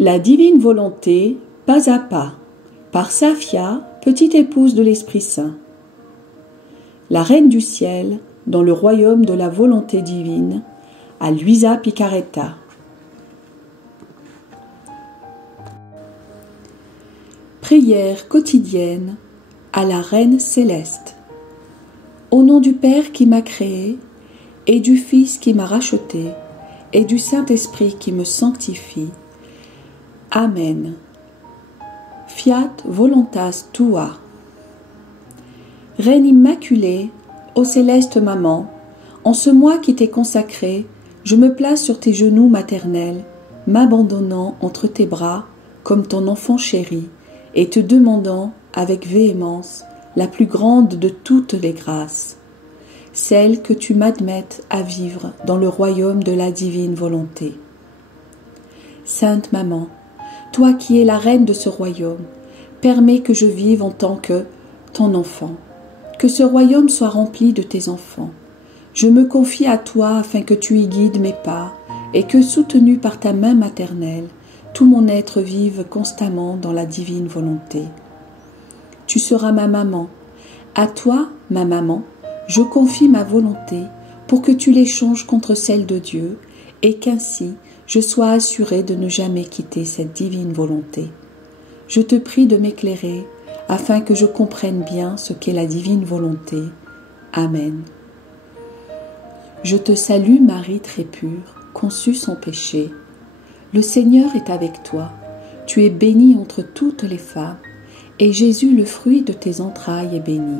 La divine volonté, pas à pas, par Safia, petite épouse de l'Esprit Saint. La Reine du Ciel, dans le royaume de la volonté divine, à Luisa Picaretta. Prière quotidienne à la Reine céleste. Au nom du Père qui m'a créé, et du Fils qui m'a racheté, et du Saint-Esprit qui me sanctifie. Amen. Fiat voluntas tua. Reine immaculée, ô céleste maman, en ce mois qui t'est consacré, je me place sur tes genoux maternels, m'abandonnant entre tes bras comme ton enfant chéri, et te demandant avec véhémence la plus grande de toutes les grâces, celle que tu m'admettes à vivre dans le royaume de la divine volonté. Sainte Maman, toi qui es la reine de ce royaume, permets que je vive en tant que ton enfant, que ce royaume soit rempli de tes enfants. Je me confie à toi afin que tu y guides mes pas et que, soutenu par ta main maternelle, tout mon être vive constamment dans la divine volonté. Tu seras ma maman. À toi, ma maman, je confie ma volonté pour que tu l'échanges contre celle de Dieu et qu'ainsi je sois assurée de ne jamais quitter cette divine volonté. Je te prie de m'éclairer afin que je comprenne bien ce qu'est la divine volonté. Amen. Je te salue Marie très pure, conçue sans péché. Le Seigneur est avec toi. Tu es bénie entre toutes les femmes, et Jésus, le fruit de tes entrailles, est béni.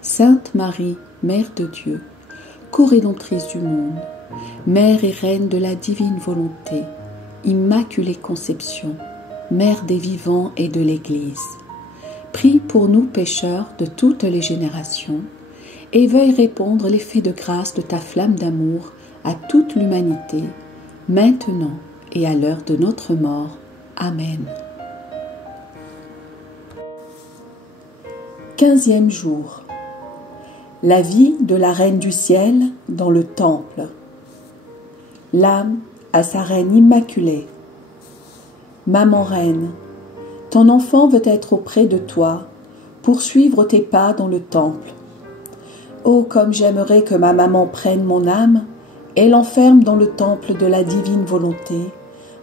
Sainte Marie, Mère de Dieu, co-rédemptrice du monde, Mère et Reine de la divine volonté, Immaculée Conception, Mère des vivants et de l'Église, prie pour nous pécheurs de toutes les générations, et veuille répandre l'effet de grâce de ta flamme d'amour à toute l'humanité, maintenant et à l'heure de notre mort. Amen. 15e jour. La vie de la Reine du Ciel dans le Temple. L'âme à sa Reine immaculée. Maman Reine, ton enfant veut être auprès de toi, pour suivre tes pas dans le Temple. Oh, comme j'aimerais que ma maman prenne mon âme et l'enferme dans le Temple de la divine volonté,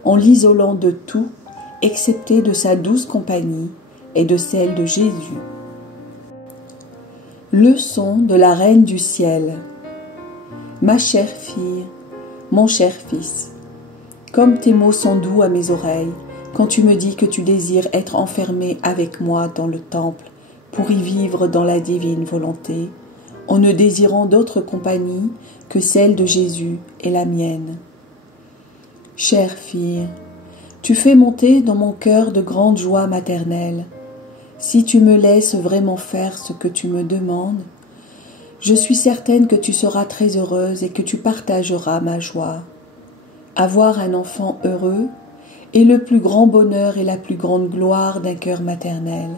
en l'isolant de tout, excepté de sa douce compagnie et de celle de Jésus. Leçon de la Reine du Ciel. Ma chère fille, mon cher fils, comme tes mots sont doux à mes oreilles, quand tu me dis que tu désires être enfermé avec moi dans le Temple pour y vivre dans la divine volonté, en ne désirant d'autre compagnie que celle de Jésus et la mienne. Chère fille, tu fais monter dans mon cœur de grandes joies maternelles. Si tu me laisses vraiment faire ce que tu me demandes, je suis certaine que tu seras très heureuse et que tu partageras ma joie. Avoir un enfant heureux est le plus grand bonheur et la plus grande gloire d'un cœur maternel.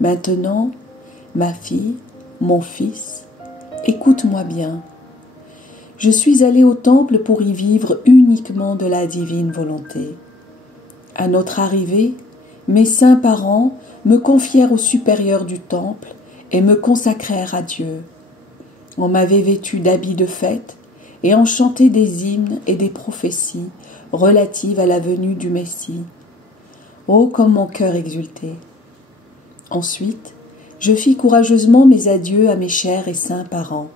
Maintenant, ma fille, mon fils, écoute-moi bien. Je suis allée au temple pour y vivre uniquement de la divine volonté. À notre arrivée, mes saints parents me confièrent au supérieur du temple et me consacrèrent à Dieu. On m'avait vêtue d'habits de fête et on chantait des hymnes et des prophéties relatives à la venue du Messie. Oh, comme mon cœur exultait! Ensuite, je fis courageusement mes adieux à mes chers et saints parents.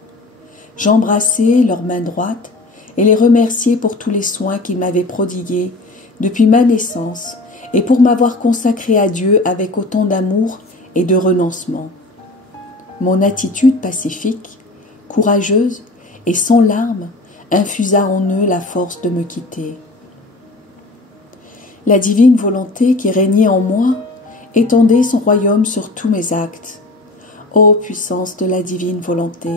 J'embrassai leurs mains droites et les remerciai pour tous les soins qu'ils m'avaient prodigués depuis ma naissance et pour m'avoir consacré à Dieu avec autant d'amour et de renoncement. Mon attitude pacifique, courageuse et sans larmes infusa en eux la force de me quitter. La divine volonté qui régnait en moi étendait son royaume sur tous mes actes. Ô puissance de la divine volonté,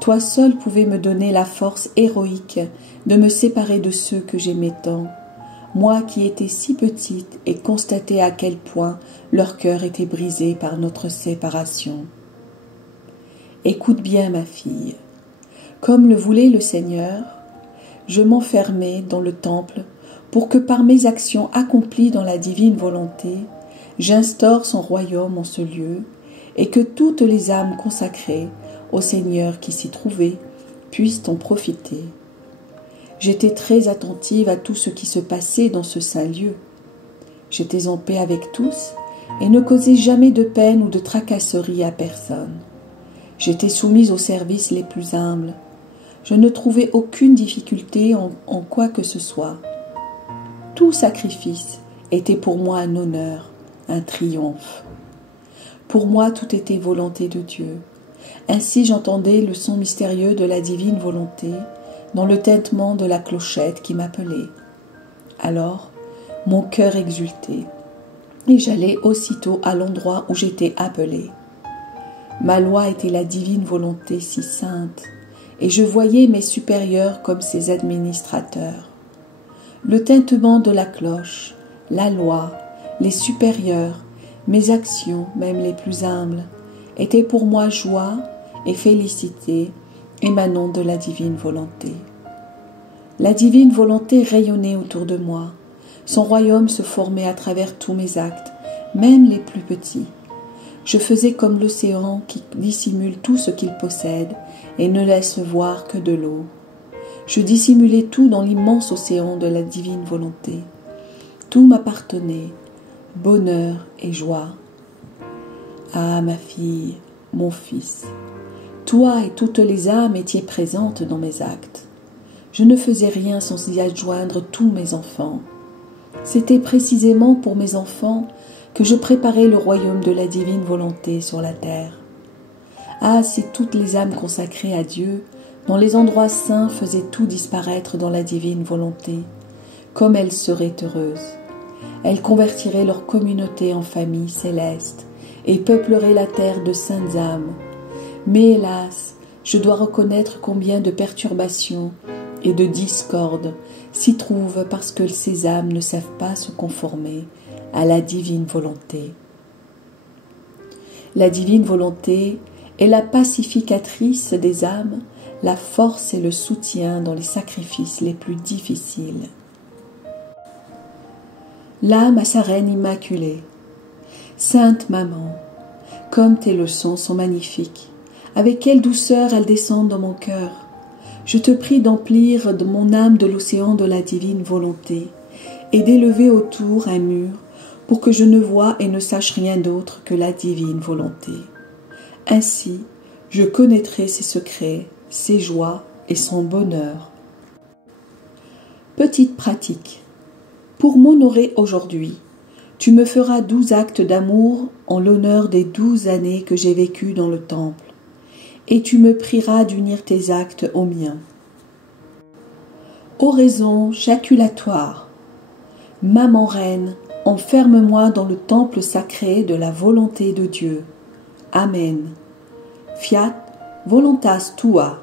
toi seul pouvais me donner la force héroïque de me séparer de ceux que j'aimais tant, moi qui étais si petite et constatais à quel point leur cœur était brisé par notre séparation. Écoute bien, ma fille. Comme le voulait le Seigneur, je m'enfermai dans le temple pour que par mes actions accomplies dans la divine volonté, j'instaure son royaume en ce lieu, et que toutes les âmes consacrées au Seigneur qui s'y trouvaient puissent en profiter. J'étais très attentive à tout ce qui se passait dans ce saint lieu. J'étais en paix avec tous et ne causais jamais de peine ou de tracasserie à personne. J'étais soumise aux services les plus humbles. Je ne trouvais aucune difficulté en quoi que ce soit. Tout sacrifice était pour moi un honneur, un triomphe. Pour moi, tout était volonté de Dieu. Ainsi j'entendais le son mystérieux de la divine volonté dans le tintement de la clochette qui m'appelait. Alors, mon cœur exultait, et j'allais aussitôt à l'endroit où j'étais appelée. Ma loi était la divine volonté si sainte, et je voyais mes supérieurs comme ses administrateurs. Le tintement de la cloche, la loi, les supérieurs, mes actions, même les plus humbles, étaient pour moi joie et félicité émanant de la divine volonté. La divine volonté rayonnait autour de moi. Son royaume se formait à travers tous mes actes, même les plus petits. Je faisais comme l'océan qui dissimule tout ce qu'il possède et ne laisse voir que de l'eau. Je dissimulais tout dans l'immense océan de la divine volonté. Tout m'appartenait, bonheur et joie. Ah, ma fille, mon fils, toi et toutes les âmes étiez présentes dans mes actes. Je ne faisais rien sans y adjoindre tous mes enfants. C'était précisément pour mes enfants que je préparais le royaume de la divine volonté sur la terre. Ah, si toutes les âmes consacrées à Dieu, dans les endroits saints, faisaient tout disparaître dans la divine volonté, comme elles seraient heureuses. Elles convertiraient leur communauté en famille céleste et peupleraient la terre de saintes âmes. Mais hélas, je dois reconnaître combien de perturbations et de discordes s'y trouvent parce que ces âmes ne savent pas se conformer à la divine volonté. La divine volonté est la pacificatrice des âmes, la force et le soutien dans les sacrifices les plus difficiles. L'âme a sa reine immaculée. Sainte Maman, comme tes leçons sont magnifiques, avec quelle douceur elles descendent dans mon cœur. Je te prie d'emplir de mon âme de l'océan de la divine volonté et d'élever autour un mur pour que je ne voie et ne sache rien d'autre que la divine volonté. Ainsi, je connaîtrai ses secrets, ses joies et son bonheur. Petite pratique. Pour m'honorer aujourd'hui, tu me feras 12 actes d'amour en l'honneur des 12 années que j'ai vécues dans le temple, et tu me prieras d'unir tes actes aux miens. Oraison jaculatoire. Maman reine, enferme-moi dans le temple sacré de la volonté de Dieu. Amen. Fiat voluntas tua.